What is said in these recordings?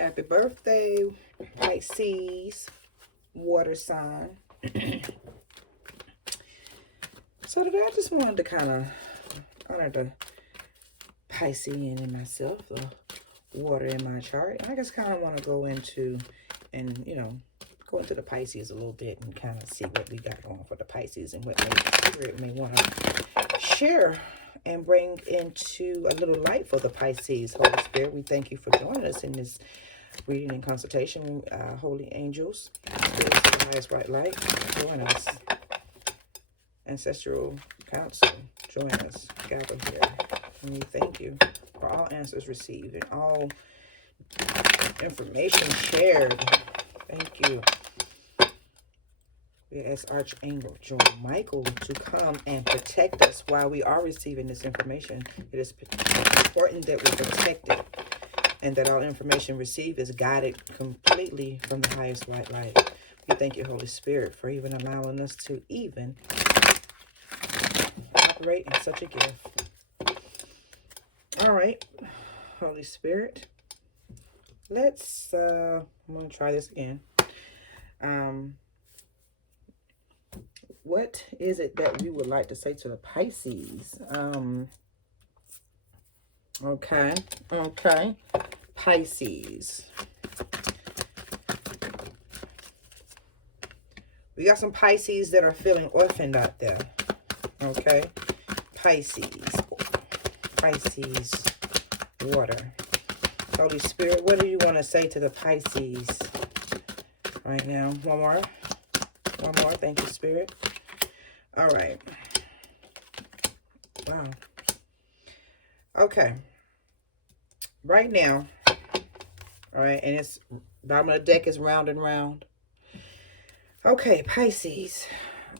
Happy birthday, Pisces, water sign. So today I just wanted to kind of honor the Piscean in myself, the water in my chart. And I just kind of want to go into go into the Pisces a little bit and kind of see what we got going for the Pisces and what the Spirit may want to share and bring into a little light for the Pisces. Holy Spirit, we thank you for joining us in this reading and consultation. Holy angels, spirits of the highest right light, join us. Ancestral council, join us, gather here. And we thank you for all answers received and all information shared. Thank you. We ask Archangel John Michael to come and protect us while we are receiving this information. It is important that we protect it and that all information received is guided completely from the highest white light. We thank you, Holy Spirit, for even allowing us to even operate in such a gift. All right, Holy Spirit, let's, I'm going to try this again. What is it that we would like to say to the Pisces? Okay. Pisces. We got some Pisces that are feeling orphaned out there. Okay. Pisces, water. Holy Spirit, what do you want to say to the Pisces right now? One more. Thank you, Spirit. All right. Wow. Okay. Right now. All right. And it's bottom of the deck is round and round. Okay, Pisces.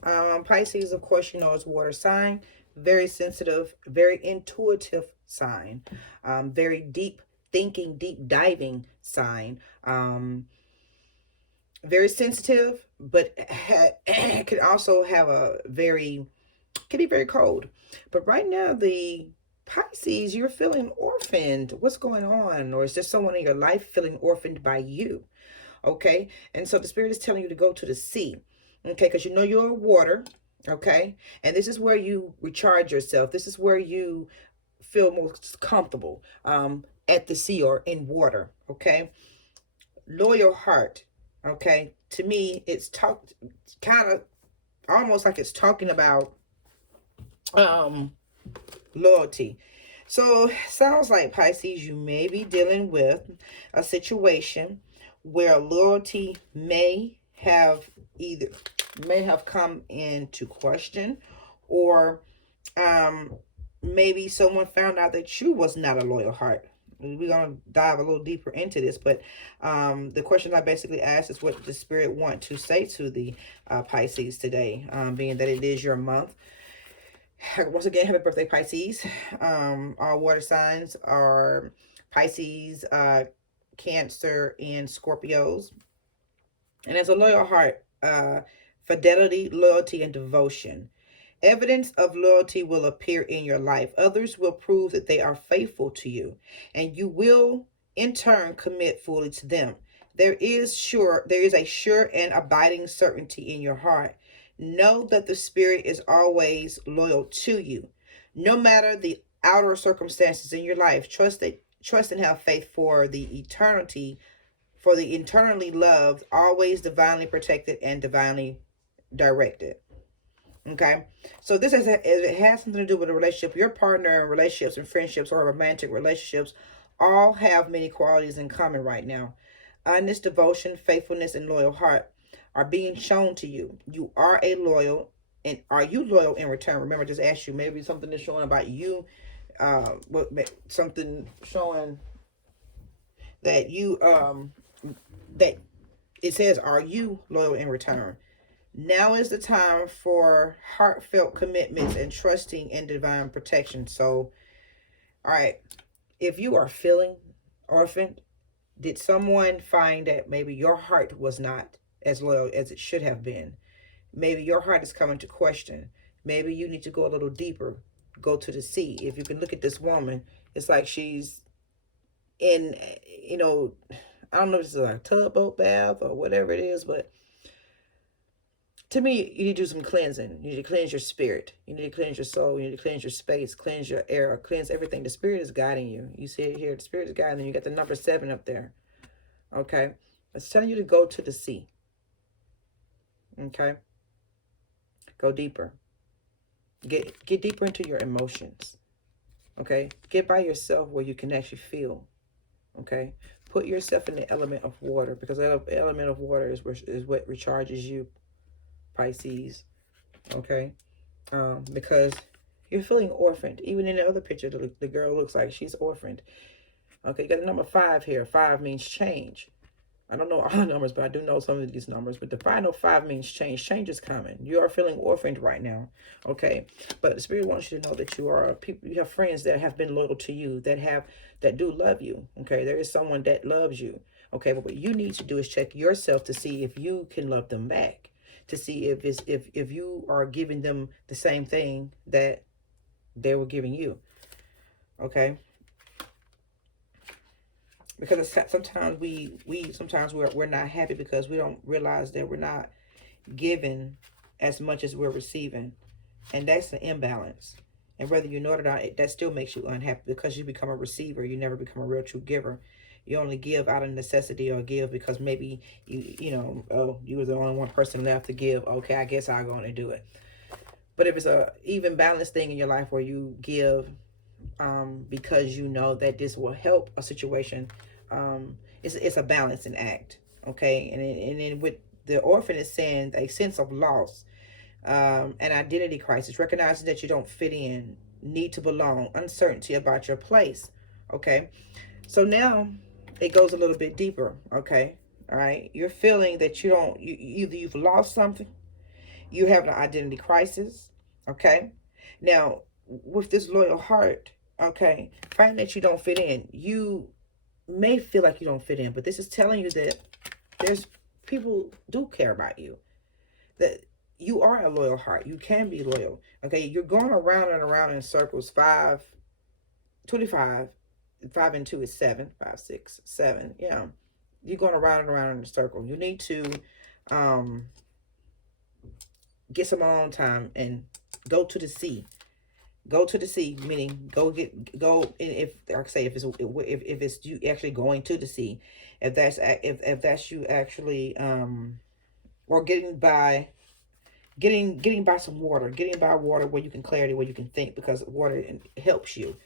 Pisces, of course, you know, is water sign. Very sensitive, very intuitive sign. Very deep thinking, deep diving sign. Very sensitive, but could also have can be very cold. But right now, the Pisces, you're feeling orphaned. What's going on? Or is there someone in your life feeling orphaned by you? Okay, and so the Spirit is telling you to go to the sea. Okay, because you know you're water. Okay, and this is where you recharge yourself. This is where you feel most comfortable, at the sea or in water. Okay, loyal heart. Okay, to me, it's kind of almost like it's talking about loyalty. So sounds like, Pisces, you may be dealing with a situation where loyalty may have come into question, or maybe someone found out that you was not a loyal heart. We're going to dive a little deeper into this, but the question I basically asked is what the Spirit want to say to the Pisces today, being that it is your month. Once again, happy birthday, Pisces. All water signs are Pisces, Cancer, and Scorpios. And as a loyal heart, fidelity, loyalty, and devotion. Evidence of loyalty will appear in your life. Others will prove that they are faithful to you, and you will in turn commit fully to them. There is a sure and abiding certainty in your heart. Know that the Spirit is always loyal to you. No matter the outer circumstances in your life, trust and have faith for the eternity, for the eternally loved, always divinely protected and divinely directed. Okay, so it has something to do with a relationship. Your partner, relationships and friendships or romantic relationships all have many qualities in common right now. Honest devotion, faithfulness, and loyal heart are being shown to you. You are and are you loyal in return? Remember, just ask you, maybe something is showing about you, something showing that you, that it says, are you loyal in return? Now is the time for heartfelt commitments and trusting in divine protection. So, all right, if you are feeling orphaned, did someone find that maybe your heart was not as loyal as it should have been? Maybe your heart is coming to question. Maybe you need to go a little deeper, go to the sea. If you can look at this woman, it's like she's in, I don't know if this is like a tugboat bath or whatever it is, but to me, you need to do some cleansing. You need to cleanse your spirit. You need to cleanse your soul. You need to cleanse your space, cleanse your air, cleanse everything. The spirit is guiding you. You see it here. The spirit is guiding you. You got the number 7 up there. Okay. It's telling you to go to the sea. Okay. Go deeper. Get deeper into your emotions. Okay. Get by yourself where you can actually feel. Okay. Put yourself in the element of water, because the element of water is what recharges you, Pisces. Okay. Because you're feeling orphaned. Even in the other picture, the girl looks like she's orphaned. Okay, you got the number 5 here. 5 means change. I don't know all the numbers, but I do know some of these numbers. But the final 5 means change. Change is coming. You are feeling orphaned right now. Okay, but the Spirit wants you to know that you are people. You have friends that have been loyal to you, that do love you. Okay, there is someone that loves you. Okay, but what you need to do is check yourself to see if you can love them back, to see if you are giving them the same thing that they were giving you. Okay, because sometimes we're not happy because we don't realize that we're not giving as much as we're receiving, and that's an imbalance. And whether you know it or not, that still makes you unhappy, because you become a receiver. You never become a real true giver. You only give out of necessity, or give because maybe you know, oh, you were the only one person left to give. Okay, I guess I'll go on and do it. But if it's a even balanced thing in your life where you give because you know that this will help a situation, it's a balancing act. Okay, and then with the orphan is saying a sense of loss, an identity crisis, recognizing that you don't fit in, need to belong, uncertainty about your place. Okay, so now it goes a little bit deeper. Okay, all right, you're feeling that either you've lost something, you have an identity crisis. Okay, now with this loyal heart, okay, finding that you don't fit in, you may feel like you don't fit in, but this is telling you that there's people do care about you, that you are a loyal heart. You can be loyal. Okay, you're going around and around in circles. 25, 5 and 2 is 7. 5, 6, 7. Yeah, you're going around and around in a circle. You need to get some alone time and go to the sea. Go to the sea, meaning go. If like I say, if it's you actually going to the sea, if that's you actually or getting by some water, getting by water where you can clarity, where you can think, because water helps you.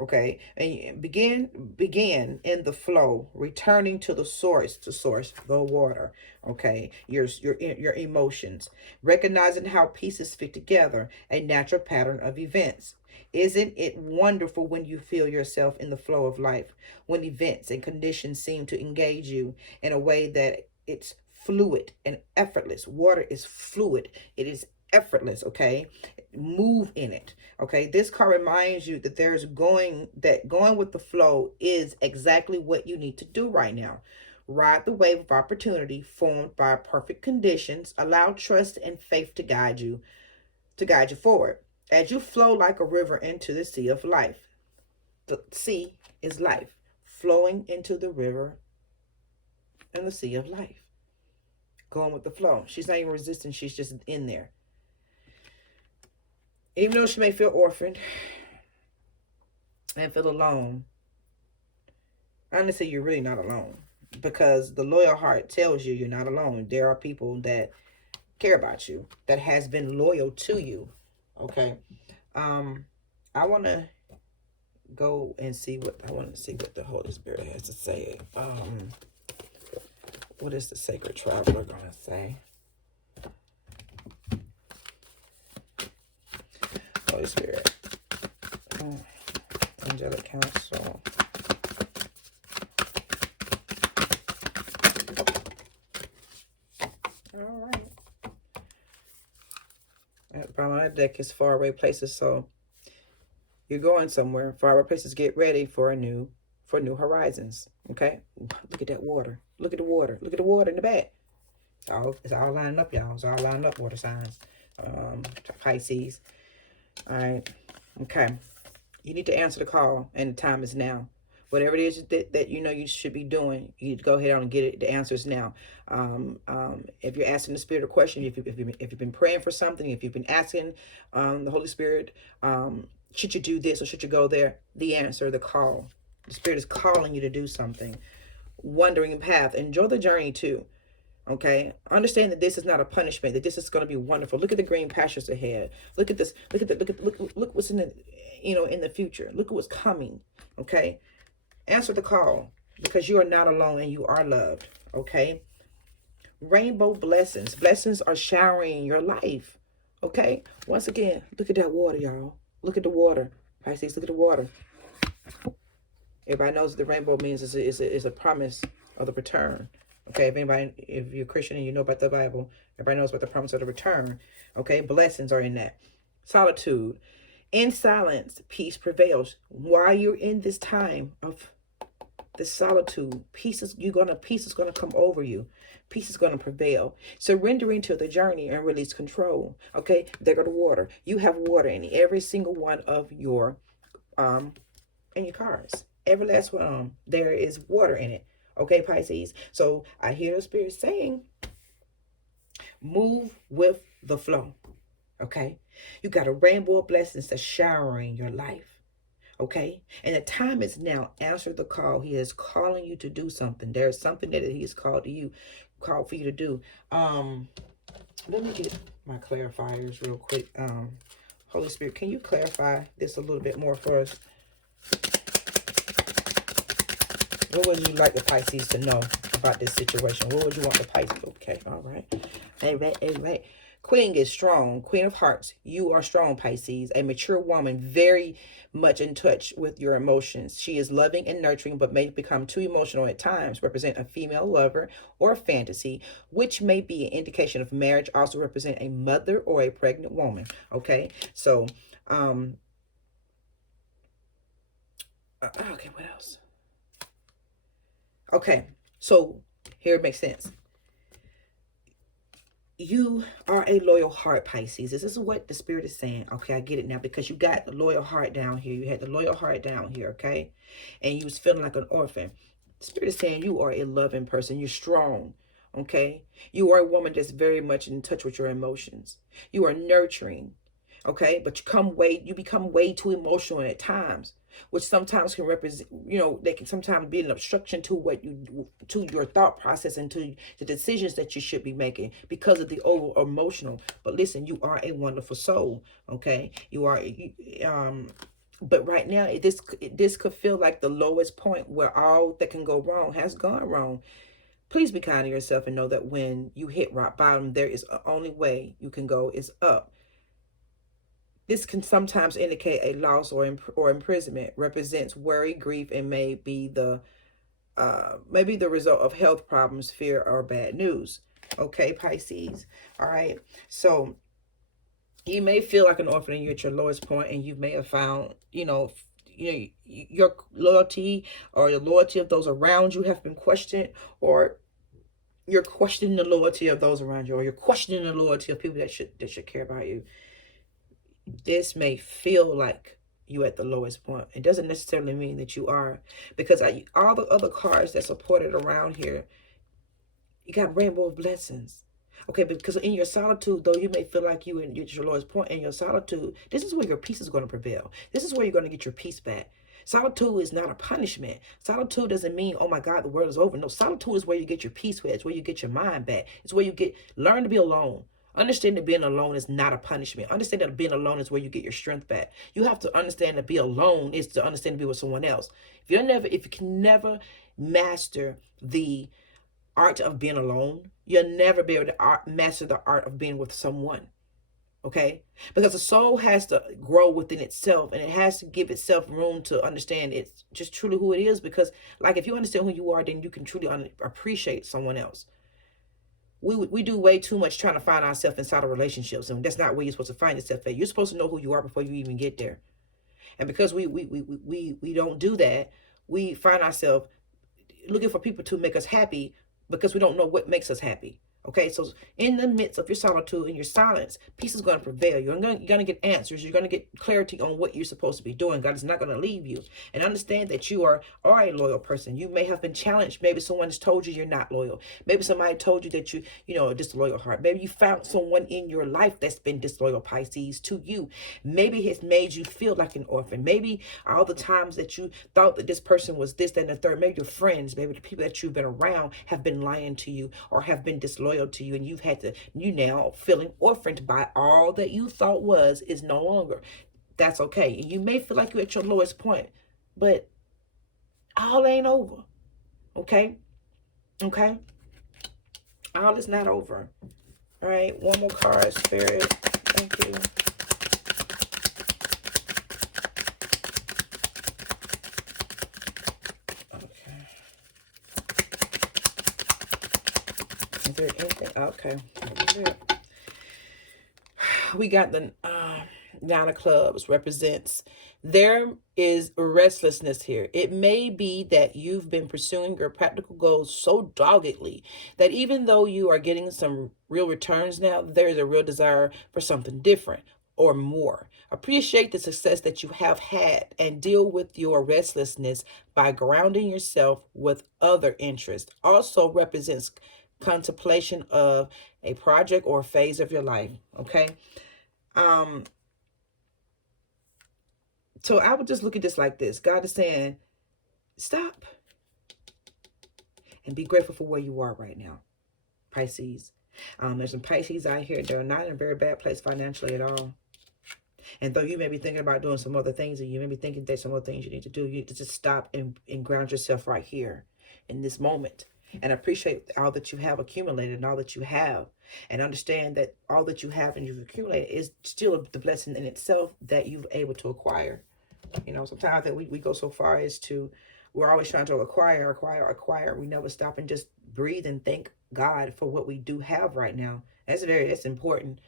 Okay, and begin in the flow, returning to the source, the water. Okay, your emotions, recognizing how pieces fit together, a natural pattern of events. Isn't it wonderful when you feel yourself in the flow of life, when events and conditions seem to engage you in a way that it's fluid and effortless? Water is fluid. It is effortless. Okay, move in it. Okay, this card reminds you that going with the flow is exactly what you need to do right now. Ride the wave of opportunity formed by perfect conditions. Allow trust and faith to guide you forward as you flow like a river into the sea of life. The sea is life, flowing into the river and the sea of life, going with the flow. She's not even resisting, she's just in there. Even though she may feel orphaned and feel alone, honestly, you're really not alone, because the loyal heart tells you you're not alone. There are people that care about you, that has been loyal to you. Okay, I want to go and see what the Holy Spirit has to say. What is the sacred traveler going to say? Holy Spirit, angelic counsel. All right. At the bottom of that deck is faraway places. So you're going somewhere. Faraway places. Get ready for new horizons. Okay. Look at that water. Look at the water. Look at the water in the back. It's all lining up, y'all. It's all lining up, water signs. Pisces. All right. Okay. You need to answer the call, and the time is now. Whatever it is that you know you should be doing, you go ahead on and get the answers now. If you're asking the Spirit a question, if you've been praying for something, if you've been asking the Holy Spirit, should you do this or should you go there? The answer, the call. The Spirit is calling you to do something. Wandering path. Enjoy the journey too. Okay, understand that this is not a punishment, that this is going to be wonderful. Look at the green pastures ahead. Look at this. Look what's in the, in the future. Look at what's coming. Okay, answer the call, because you are not alone and you are loved. Okay, rainbow blessings. Blessings are showering in your life. Okay, once again, look at that water, y'all. Look at the water. Pisces, look at the water. Everybody knows the rainbow means is a promise of the return. Okay, if you're a Christian and you know about the Bible, everybody knows about the promise of the return. Okay, blessings are in that. Solitude. In silence, peace prevails. While you're in this time of this solitude, peace is gonna come over you. Peace is gonna prevail. Surrendering to the journey and release control. Okay, there go the water. You have water in every single one of your in your cars. Every last one, there is water in it. Okay, Pisces. So I hear the Spirit saying, move with the flow. Okay, you got a rainbow of blessings that's showering your life. Okay, and the time is now. Answer the call. He is calling you to do something. There is something that He has called for you to do. Let me get my clarifiers real quick. Holy Spirit, can you clarify this a little bit more for us? What would you like the Pisces to know about this situation? What would you want the Pisces? Okay, all right. All right. Queen is strong. Queen of Hearts. You are strong, Pisces. A mature woman, very much in touch with your emotions. She is loving and nurturing, but may become too emotional at times. Represent a female lover or a fantasy, which may be an indication of marriage. Also represent a mother or a pregnant woman. Okay, so, okay, what else? Okay, so here it makes sense. You are a loyal heart, Pisces. This is what the Spirit is saying. Okay, I get it now, because you got the loyal heart down here. You had the loyal heart down here, okay? And you was feeling like an orphan. The Spirit is saying you are a loving person. You're strong, okay? You are a woman that's very much in touch with your emotions. You are nurturing, okay? But you become way too emotional at times, which sometimes can represent, they can sometimes be an obstruction to to your thought process and to the decisions that you should be making because of the over emotional. But listen, you are a wonderful soul, okay? But right now, this could feel like the lowest point where all that can go wrong has gone wrong. Please be kind to yourself and know that when you hit rock bottom, there is only way you can go is up. This can sometimes indicate a loss or imprisonment, represents worry, grief, and may be the result of health problems, fear, or bad news. Okay, Pisces. All right. So you may feel like an orphan and you're at your lowest point, and you may have found, your loyalty or the loyalty of those around you have been questioned, or you're questioning the loyalty of those around you, or you're questioning the loyalty of people that should care about you. This may feel like you at the lowest point. It doesn't necessarily mean that you are, because all the other cards that's supported around here, you got rainbow of blessings. Okay, because in your solitude, though you may feel like you at your lowest point, in your solitude, this is where your peace is going to prevail. This is where you're going to get your peace back. Solitude is not a punishment. Solitude doesn't mean, oh my God, the world is over. No, solitude is where you get your peace back. It's where you get your mind back. It's where you learn to be alone. Understand that being alone is not a punishment. Understand that being alone is where you get your strength back. You have to understand that be alone is to understand to be with someone else. If you can never master the art of being alone, you'll never be able to master the art of being with someone. Okay? Because the soul has to grow within itself, and it has to give itself room to understand it's just truly who it is. Because like, if you understand who you are, then you can truly appreciate someone else. We do way too much trying to find ourselves inside of relationships, and that's not where you're supposed to find yourself at. You're supposed to know who you are before you even get there. And because we don't do that, we find ourselves looking for people to make us happy because we don't know what makes us happy. Okay, so in the midst of your solitude and your silence, peace is going to prevail. You're going to get answers. You're going to get clarity on what you're supposed to be doing. God is not going to leave you. And understand that you are a loyal person. You may have been challenged. Maybe someone has told you you're not loyal. Maybe somebody told you that you know, disloyal heart. Maybe you found someone in your life that's been disloyal, Pisces, to you. Maybe it's made you feel like an orphan. Maybe all the times that you thought that this person was this, that, and the third. Maybe your friends, maybe the people that you've been around have been lying to you or have been disloyal to you, and you now feeling orphaned by all that you thought is no longer. That's okay. And you may feel like you're at your lowest point, but all ain't over. Okay? Okay? All is not over. All right, one more card, Spirit. Thank you. Is there anything? Okay. We got the Nine of Clubs represents there is restlessness here. It may be that you've been pursuing your practical goals so doggedly that even though you are getting some real returns now, there is a real desire for something different or more. Appreciate the success that you have had and deal with your restlessness by grounding yourself with other interests. Also represents contemplation of a project or a phase of your life. Okay. So I would just look at this like this. God is saying, stop and be grateful for where you are right now, Pisces. There's some Pisces out here that are not in a very bad place financially at all. And though you may be thinking about doing some other things, and you may be thinking there's some other things you need to do, you need to just stop and ground yourself right here in this moment. And appreciate all that you have accumulated and all that you have. And understand that all that you have and you've accumulated is still the blessing in itself that you've able to acquire. You know, sometimes I think we go so far as to, we're always trying to acquire. We never stop and just breathe and thank God for what we do have right now. That's important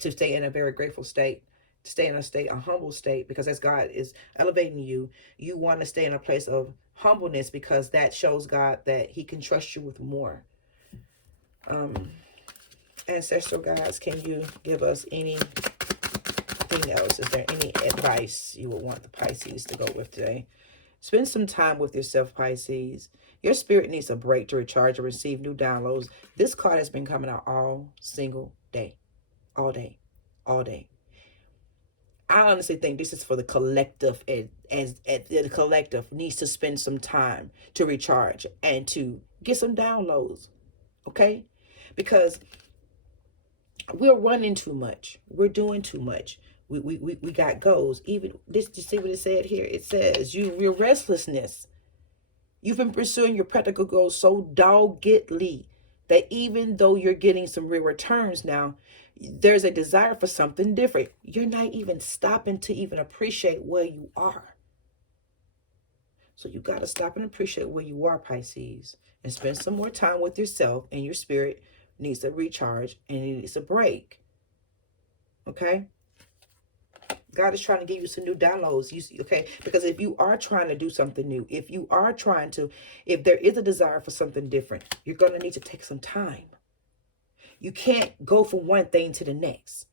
to stay in a very grateful state, to stay in a humble state, because as God is elevating you, you want to stay in a place of humbleness because that shows God that he can trust you with more. Ancestral guides, can you give us anything else? Is there any advice you would want the Pisces to go with today? Spend some time with yourself, Pisces. Your spirit needs a break to recharge and receive new downloads. This card has been coming out all single day. All day. All day. I honestly think this is for the collective, as the collective needs to spend some time to recharge and to get some downloads. Okay? Because we're running too much. We're doing too much. We got goals. Even this, you see what it said here? It says your restlessness. You've been pursuing your practical goals so doggedly that even though you're getting some real returns now, there's a desire for something different. You're not even stopping to even appreciate where you are. So you got to stop and appreciate where you are, Pisces, and spend some more time with yourself, and your spirit needs a recharge and it needs a break. Okay? God is trying to give you some new downloads. Okay? Because if you are trying to do something new, if there is a desire for something different, you're going to need to take some time. You can't go from one thing to the next.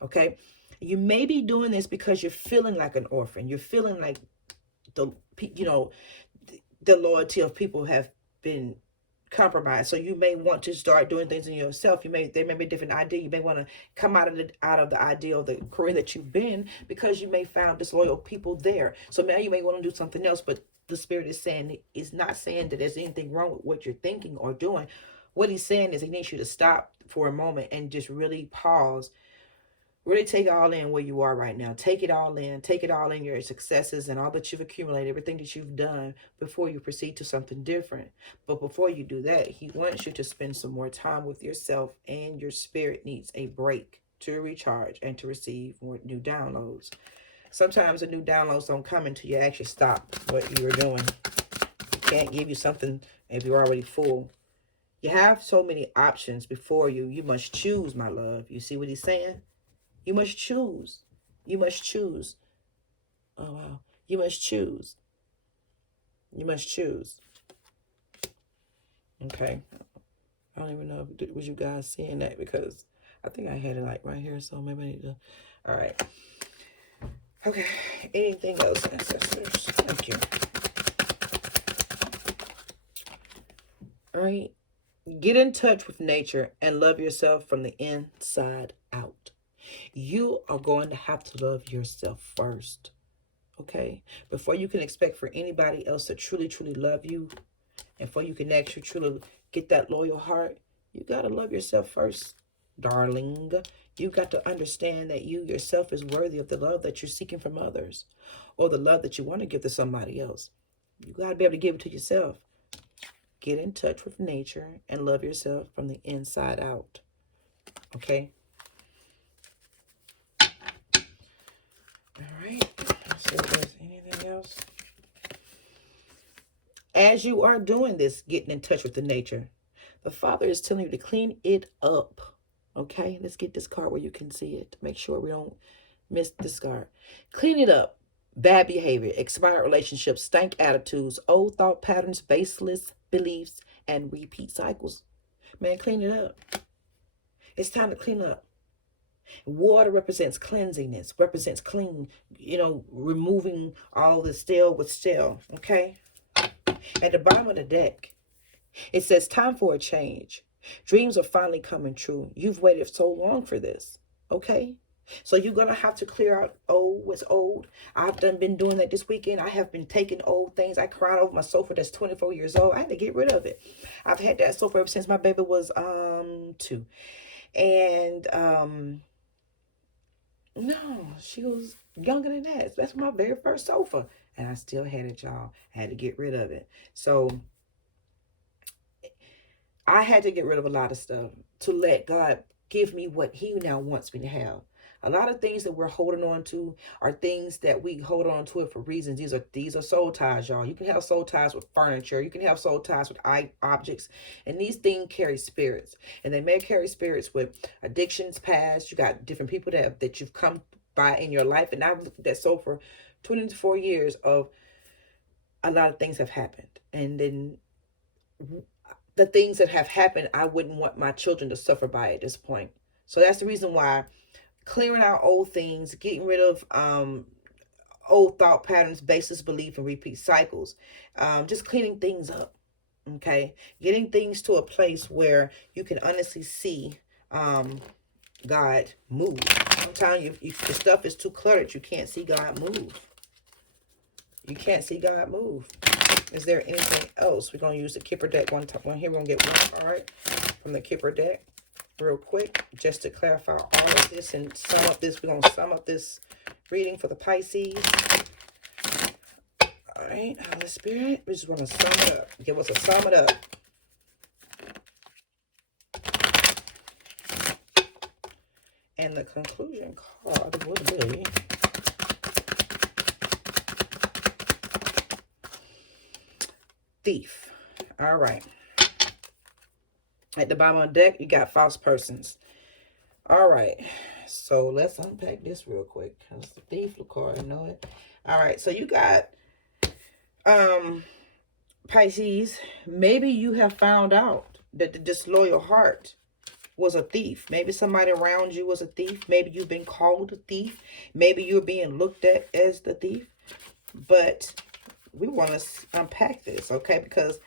Okay? You may be doing this because you're feeling like an orphan. You're feeling like the loyalty of people have been compromised. So you may want to start doing things in yourself. There may be a different idea. You may want to come out of the idea of the career that you've been, because you may find disloyal people there. So now you may want to do something else, but the spirit is not saying that there's anything wrong with what you're thinking or doing. What he's saying is he needs you to stop for a moment and just really pause. Really take it all in where you are right now. Take it all in. Take it all in, your successes and all that you've accumulated, everything that you've done, before you proceed to something different. But before you do that, he wants you to spend some more time with yourself, and your spirit needs a break to recharge and to receive more new downloads. Sometimes the new downloads don't come until you actually stop what you were doing. He can't give you something if you're already full. You have so many options before you. You must choose, my love. You see what he's saying? You must choose. You must choose. Oh, wow. You must choose. You must choose. Okay. I don't even know if was you guys seeing that, because I think I had it like right here, so maybe I need to. All right. Okay. Anything else, ancestors? Thank you. All right. Get in touch with nature and love yourself from the inside out. You are going to have to love yourself first. Okay? Before you can expect for anybody else to truly, truly love you, and before you can actually truly get that loyal heart, you got to love yourself first, darling. You got to understand that you yourself is worthy of the love that you're seeking from others, or the love that you want to give to somebody else. You got to be able to give it to yourself. Get in touch with nature and love yourself from the inside out. Okay? All right. Let's see if there's anything else. As you are doing this, getting in touch with the nature, the Father is telling you to clean it up. Okay? Let's get this card where you can see it. Make sure we don't miss this card. Clean it up. Bad behavior, expired relationships, stank attitudes, old thought patterns, baseless beliefs, and repeat cycles. Man, clean it up. It's time to clean up. Water represents cleansiness, represents clean, removing all the stale with stale, okay? At the bottom of the deck, it says, time for a change. Dreams are finally coming true. You've waited so long for this, okay? So you're going to have to clear out what's old. I've been doing that this weekend. I have been taking old things. I cried over my sofa that's 24 years old. I had to get rid of it. I've had that sofa ever since my baby was 2. And no, she was younger than that. That's my very first sofa. And I still had it, y'all. I had to get rid of it. So I had to get rid of a lot of stuff to let God give me what he now wants me to have. A lot of things that we're holding on to are things that we hold on to it for reasons. These are soul ties, y'all. You can have soul ties with furniture. You can have soul ties with objects. And these things carry spirits. And they may carry spirits with addictions past. You got different people that you've come by in your life. And I've looked at that soul for 24 years of a lot of things have happened. And then the things that have happened, I wouldn't want my children to suffer by at this point. So that's the reason why clearing out old things, getting rid of old thought patterns, baseless belief, and repeat cycles. Just cleaning things up, okay? Getting things to a place where you can honestly see God move. I'm telling you, if the stuff is too cluttered, you can't see God move. You can't see God move. Is there anything else? We're going to use the Kipper deck one here. We're going to get one card from the Kipper deck real quick, just to clarify all of this and sum up this. We're going to sum up this reading for the Pisces. All right, Holy Spirit, we just want to sum it up. Give us a sum it up. And the conclusion card would be Thief. All right. At the bottom of the deck, you got false persons. All right. So let's unpack this real quick. That's the Thief card. I know it. All right. So you got Pisces. Maybe you have found out that the disloyal heart was a thief. Maybe somebody around you was a thief. Maybe you've been called a thief. Maybe you're being looked at as the thief. But we want to unpack this, okay? Because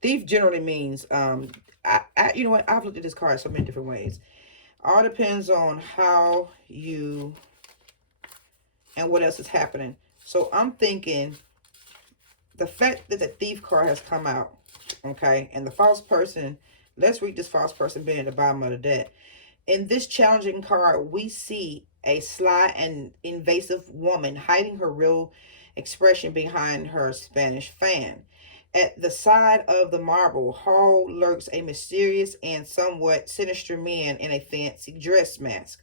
thief generally means you know what, I've looked at this card so many different ways. All depends on how you and what else is happening. So I'm thinking the fact that the thief card has come out, okay, and the false person, let's read this false person being at the bottom of the deck. In this challenging card, we see a sly and invasive woman hiding her real expression behind her Spanish fan. At the side of the marble hall lurks a mysterious and somewhat sinister man in a fancy dress mask.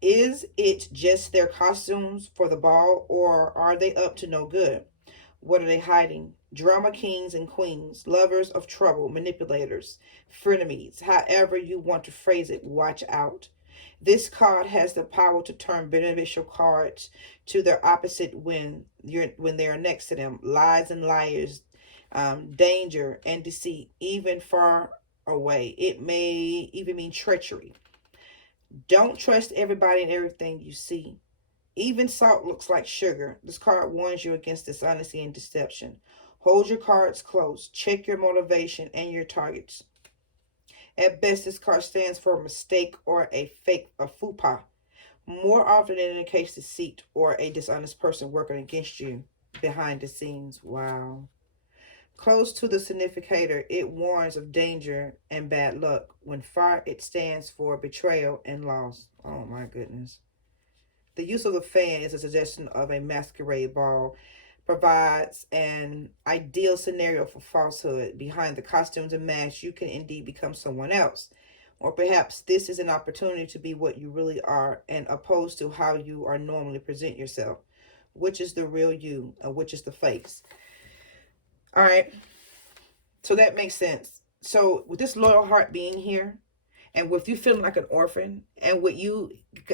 Is it just their costumes for the ball, or are they up to no good? What are they hiding? Drama kings and queens, lovers of trouble, manipulators, frenemies, however you want to phrase it, watch out. This card has the power to turn beneficial cards to their opposite when they are next to them. Lies and liars, danger and deceit, even far away. It may even mean treachery. Don't trust everybody and everything you see. Even salt looks like sugar. This card warns you against dishonesty and deception. Hold your cards close. Check your motivation and your targets. At best, this card stands for a mistake or a faux pas. More often than indicates deceit or a dishonest person working against you behind the scenes. Wow. Close to the significator, it warns of danger and bad luck. When far, it stands for betrayal and loss. Oh my goodness. The use of the fan is a suggestion of a masquerade ball, provides an ideal scenario for falsehood. Behind the costumes and masks, you can indeed become someone else. Or perhaps this is an opportunity to be what you really are and opposed to how you are normally present yourself. Which is the real you, or which is the fakes. All right. So that makes sense. So with this loyal heart being here, and with you feeling like an orphan, and with you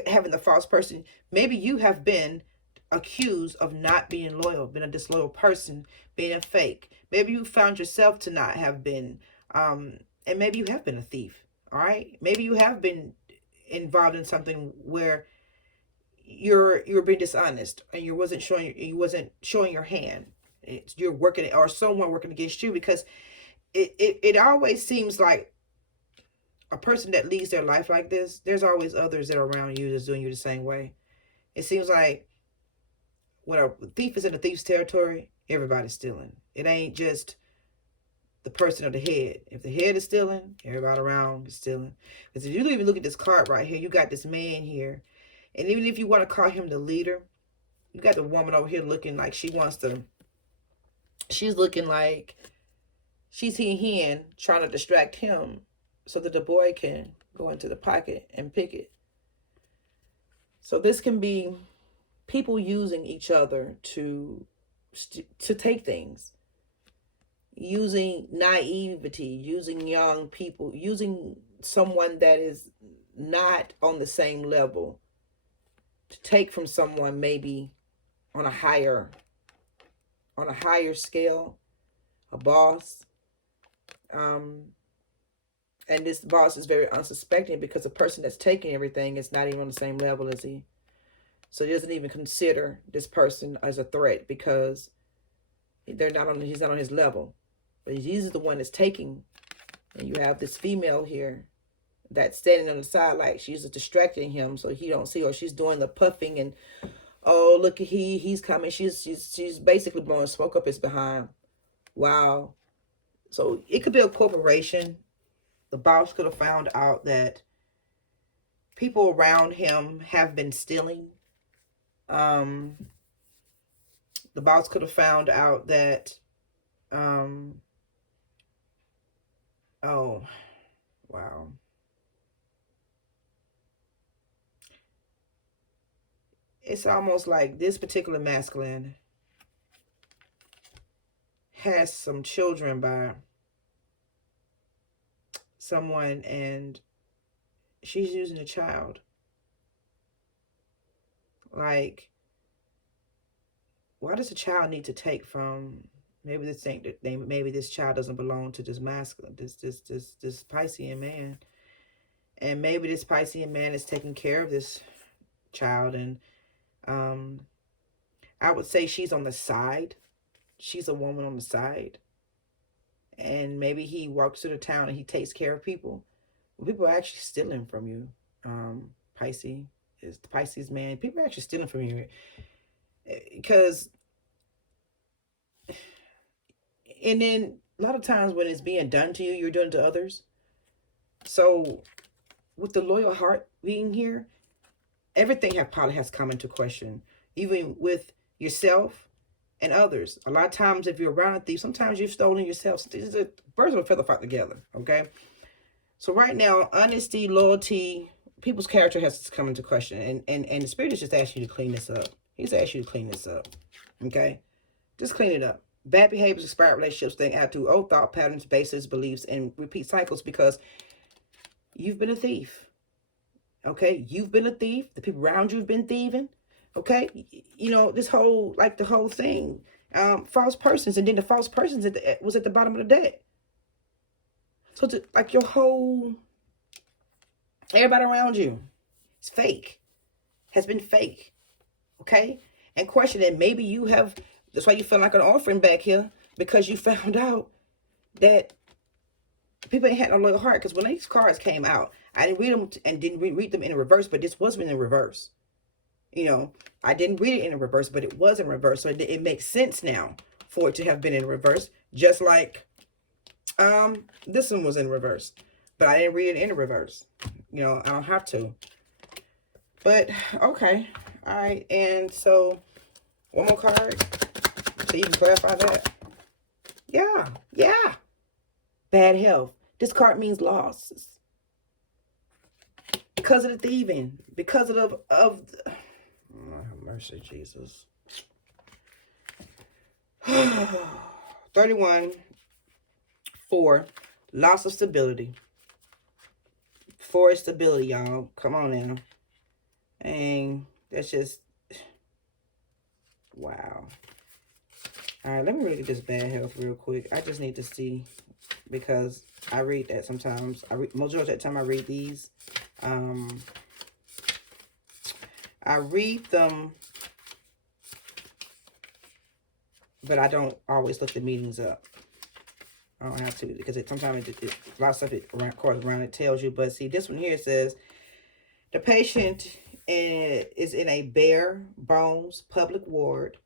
having the false person, maybe you have been accused of not being loyal, being a disloyal person, being a fake. Maybe you found yourself to not have been, and maybe you have been a thief. All right. Maybe you have been involved in something where you're being dishonest and you wasn't showing your hand. You're working, or someone working against you, because it always seems like a person that leads their life like this, there's always others that are around you that's doing you the same way. It seems like when a thief is in a thief's territory, everybody's stealing. It ain't just the person or the head. If the head is stealing, everybody around is stealing. Because if you even look at this card right here, you got this man here. And even if you want to call him the leader, you got the woman over here looking like she wants to, she's looking like she's hen trying to distract him so that the boy can go into the pocket and pick it. So this can be people using each other to take things, using naivety, using young people, using someone that is not on the same level to take from someone maybe on a higher scale, a boss. And this boss is very unsuspecting because the person that's taking everything is not even on the same level as he. So he doesn't even consider this person as a threat because he's not on his level. But he's the one that's taking. And you have this female here that's standing on the side like she's distracting him so he don't see, or she's doing the puffing and, oh, look, he's coming. She's basically blowing smoke up his behind. Wow. So it could be a corporation. The boss could have found out that people around him have been stealing. The boss could have found out that, oh, wow. It's almost like this particular masculine has some children by someone, and she's using a child. Like, why does a child need to take from, maybe this thing that maybe this child doesn't belong to this masculine, this Piscean man, and maybe this Piscean man is taking care of this child, and I would say she's on the side. She's a woman on the side. And maybe he walks to the town and he takes care of people. People are actually stealing from you. Pisces is the Pisces man. People are actually stealing from you. Because, and then a lot of times when it's being done to you, you're doing it to others. So with the loyal heart being here, everything probably has come into question. Even with yourself and others. A lot of times if you're around a thief, sometimes you've stolen yourself. Birds of a feather flock together, okay? So right now, honesty, loyalty, people's character has come into question. And the Spirit is just asking you to clean this up. He's asking you to clean this up, okay? Just clean it up. Bad behaviors, expired relationships, think, attitude, old thought patterns, bases, beliefs, and repeat cycles because you've been a thief. Okay, you've been a thief. The people around you have been thieving. Okay, you know, this whole, like the whole thing, false persons, and then the false persons was at the bottom of the deck. So like your whole, everybody around you is fake, has been fake. Okay, and question that maybe you have, that's why you feel like an offering back here, because you found out that people ain't had no loyal heart. Because when these cards came out, I didn't read them and didn't read them in reverse, but this was in reverse. You know, I didn't read it in reverse, but it was in reverse. So it makes sense now for it to have been in reverse. Just like this one was in reverse. But I didn't read it in reverse. You know, I don't have to. But, okay. All right. And so, one more card. So you can clarify that. Yeah. Yeah. Bad health. This card means losses. Because of the thieving. Because of oh, mercy, Jesus. 31. 4. Loss of stability. 4 is stability, y'all. Come on now. And that's just, wow. All right, let me look at this bad health real quick. I just need to see, because I read that sometimes. Majority of the time I read these. I read them, but I don't always look the meanings up. I don't have to, because sometimes a lot of stuff around it tells you. But see, this one here says, the patient is in a bare bones public ward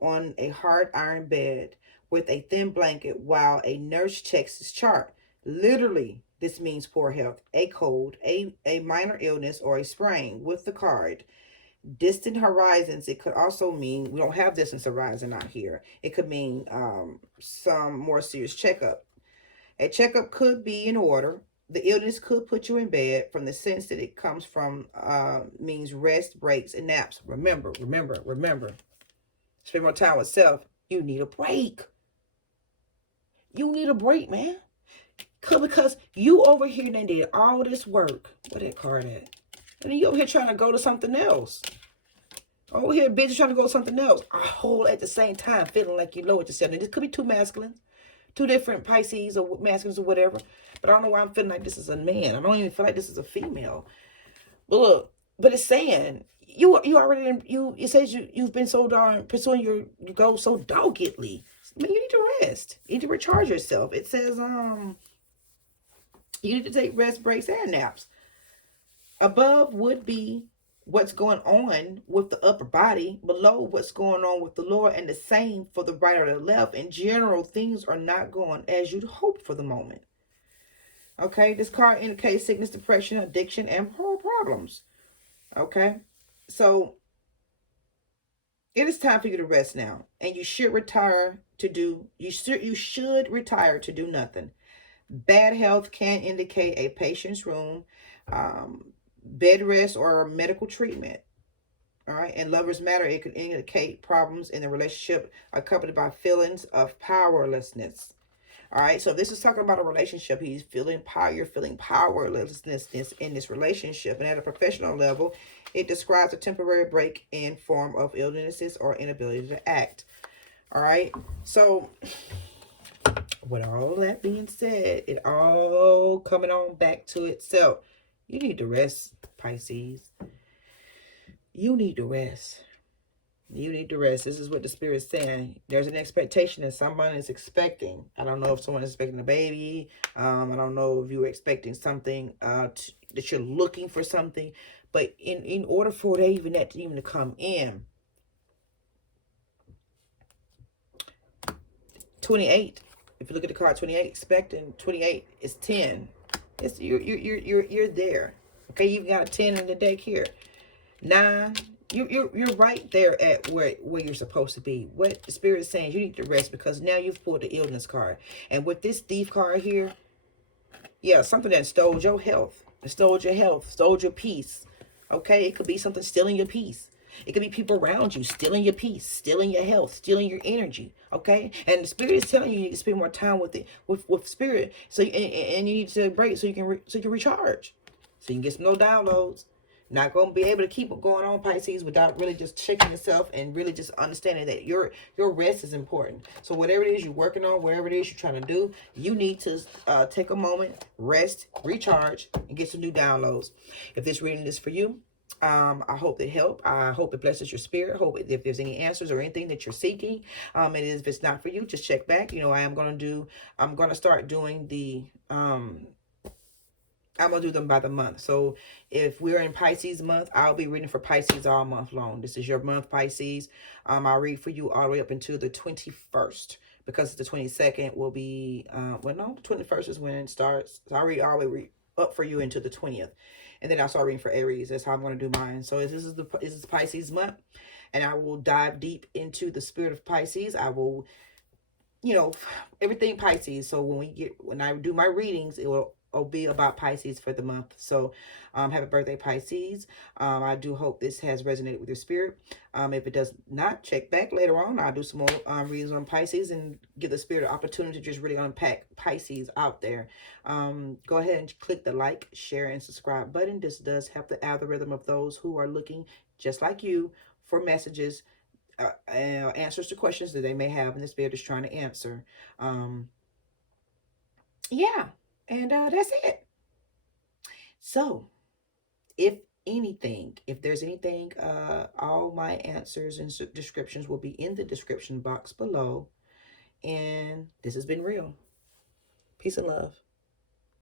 on a hard iron bed with a thin blanket while a nurse checks his chart. Literally, this means poor health, a cold, a minor illness, or a sprain with the card. Distant horizons, it could also mean, we don't have distance horizon out here. It could mean some more serious checkup. A checkup could be in order. The illness could put you in bed. From the sense that it comes from, means rest, breaks, and naps. Remember. Spend more time with self. You need a break. You need a break, man. Because you over here and did all this work. Where that card at? And then you over here trying to go to something else. Over here, bitch, trying to go to something else. All at the same time, feeling like you lowered yourself. And this could be two masculines. Two different Pisces or masculines or whatever. But I don't know why I'm feeling like this is a man. I don't even feel like this is a female. But look, but it's saying you already, it says you've been so darn pursuing your goals so doggedly. I mean, you need to rest. You need to recharge yourself. It says you need to take rest breaks and naps. Above would be what's going on with the upper body, below what's going on with the lower, and the same for the right or the left. In general, things are not going as you'd hoped for the moment. Okay, this card indicates sickness, depression, addiction, and problems. Okay, so it is time for you to rest now, and you should retire to do. You should retire to do nothing. Bad health can indicate a patient's room, bed rest, or medical treatment. All right, in lovers matter, it could indicate problems in the relationship accompanied by feelings of powerlessness. All right, so if this is talking about a relationship, he's feeling power, you're feeling powerlessness in this relationship. And at a professional level, it describes a temporary break in form of illnesses or inability to act. All right, so with all that being said, it all coming on back to itself. You need to rest, Pisces. You need to rest. You need to rest. This is what the Spirit's saying. There's an expectation that someone is expecting. I don't know if someone is expecting a baby. I don't know if you're expecting something, that you're looking for something. But in order for that to come in, 28. If you look at the card 28, expecting 28 is 10. It's you're there. Okay, you've got a 10 in the deck here. 9. You're right there at where you're supposed to be. What the Spirit is saying, you need to rest, because now you've pulled the illness card. And with this thief card here, yeah, something that stole your health. It stole your health, stole your peace. Okay, it could be something stealing your peace. It could be people around you stealing your peace, stealing your health, stealing your energy. Okay, and the Spirit is telling you you need to spend more time with it, with Spirit. So and you need to break so you can recharge, so you can get some more downloads. Not going to be able to keep going on, Pisces, without really just checking yourself and really just understanding that your rest is important. So whatever it is you're working on, wherever it is you're trying to do, you need to take a moment, rest, recharge, and get some new downloads. If this reading is for you, I hope it helped. I hope it blesses your spirit. Hope if there's any answers or anything that you're seeking, and if it's not for you, just check back. I'm going to start doing the, I'm going to do them by the month. So if we're in Pisces month, I'll be reading for Pisces all month long. This is your month, Pisces. I'll read for you all the way up until the 21st, because the 22nd will be, well, no, the 21st is when it starts. So I'll read all the way up for you until the 20th. And then I'll start reading for Aries. That's how I'm going to do mine. So this is Pisces month. And I will dive deep into the spirit of Pisces. I will, everything Pisces. So when I do my readings, it will be about Pisces for the month. So happy birthday, Pisces. I do hope this has resonated with your spirit. If it does not, check back later on. I'll do some more readings on Pisces and give the spirit an opportunity to just really unpack Pisces out there. Go ahead and click the like, share, and subscribe button. This does help the algorithm of those who are looking just like you for messages, answers to questions that they may have, and the spirit is trying to answer. Yeah, and that's it. So if there's anything, all my answers and descriptions will be in the description box below. And this has been real. Peace and love.